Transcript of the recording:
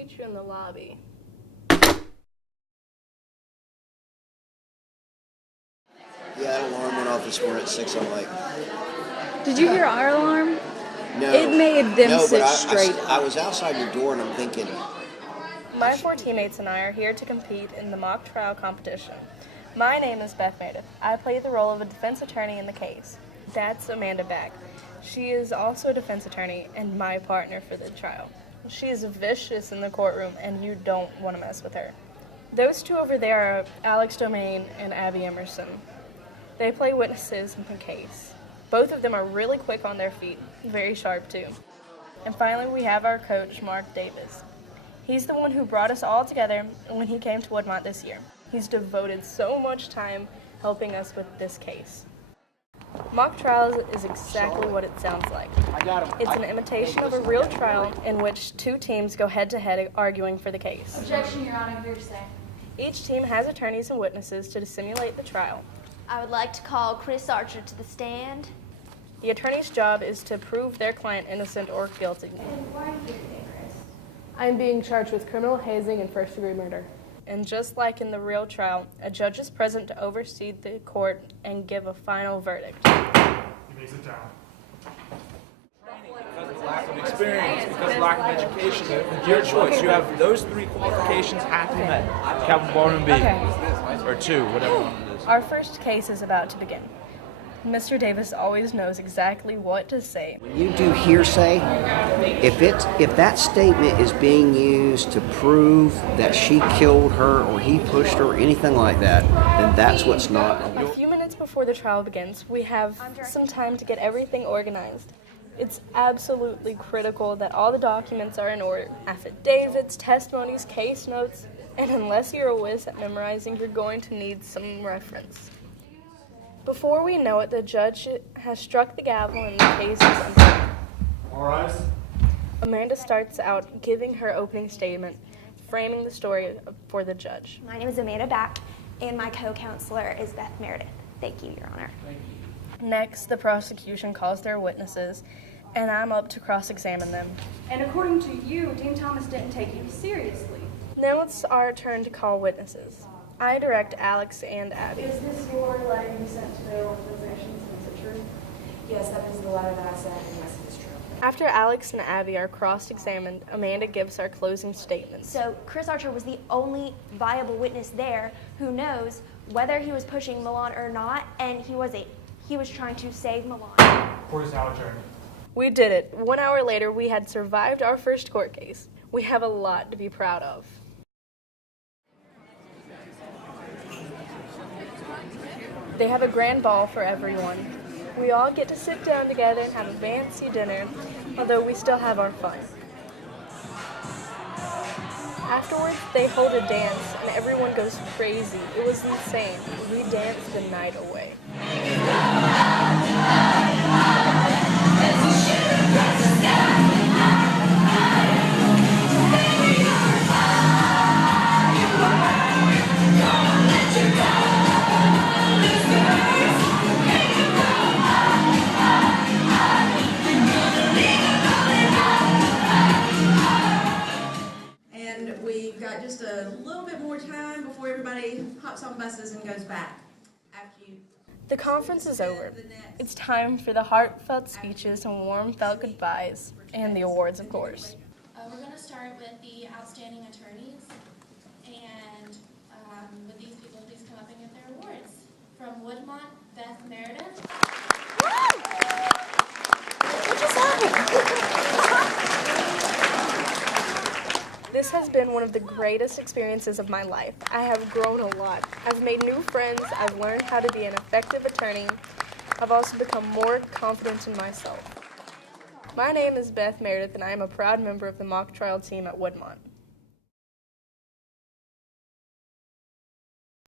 meet you in the lobby. Yeah, that alarm went off this morning at 6. I'm like... Did you hear our alarm? No. It made them sit but straight I was outside your door and I'm thinking... My 4 teammates and I are here to compete in the mock trial competition. My name is Beth Meredith. I play the role of a defense attorney in the case. That's Amanda Back. She is also a defense attorney and my partner for the trial. She is vicious in the courtroom and you don't want to mess with her. Those two over there are Alex Domain and Abby Emerson. They play witnesses in the case. Both of them are really quick on their feet, very sharp too. And finally we have our coach, Mark Davis. He's the one who brought us all together when he came to Woodmont this year. He's devoted so much time helping us with this case. Mock trials is exactly what it sounds like. It's an imitation of a real trial in which 2 teams go head-to-head arguing for the case. Objection, Your Honor, hearsay. Each team has attorneys and witnesses to simulate the trial. I would like to call Chris Archer to the stand. The attorney's job is to prove their client innocent or guilty. And why are you here today, Chris? I'm being charged with criminal hazing and first-degree murder. And just like in the real trial, a judge is present to oversee the court and give a final verdict. You may sit down. Because of lack of experience, because of lack of education, your choice. You have those 3 qualifications have to be met. Capital Ballroom B. Okay. Or 2, whatever one it is. Our first case is about to begin. Mr. Davis always knows exactly what to say. When you do hearsay, if that statement is being used to prove that she killed her or he pushed her or anything like that, then that's what's not... A few minutes before the trial begins, we have some time to get everything organized. It's absolutely critical that all the documents are in order. Affidavits, testimonies, case notes, and unless you're a whiz at memorizing, you're going to need some reference. Before we know it, the judge has struck the gavel and the case is under. All rise. Amanda starts out giving her opening statement, framing the story for the judge. My name is Amanda Back, and my co-counselor is Beth Meredith. Thank you, Your Honor. Next, the prosecution calls their witnesses, and I'm up to cross-examine them. And according to you, Dean Thomas didn't take you seriously. Now it's our turn to call witnesses. I direct Alex and Abby. Is this your letter you sent to their organizations? Is it true? Yes, that is the letter that I sent, and yes, it is true. After Alex and Abby are cross-examined, Amanda gives our closing statements. So Chris Archer was the only viable witness there who knows whether he was pushing Milan or not, and he was trying to save Milan. Court is now adjourned. We did it. 1 hour later, we had survived our first court case. We have a lot to be proud of. They have a grand ball for everyone. We all get to sit down together and have a fancy dinner, although we still have our fun. Afterwards, they hold a dance, and everyone goes crazy. It was insane. We danced the night away. We've got just a little bit more time before everybody hops on buses and goes back. The conference is over. It's time for the heartfelt speeches and warm felt goodbyes, and the awards, of course. We're going to start with the outstanding attorneys, and with these people, please come up and get their awards. From Woodmont, Beth Meredith. What just happened? This has been one of the greatest experiences of my life. I have grown a lot. I've made new friends. I've learned how to be an effective attorney. I've also become more confident in myself. My name is Beth Meredith, and I am a proud member of the mock trial team at Woodmont.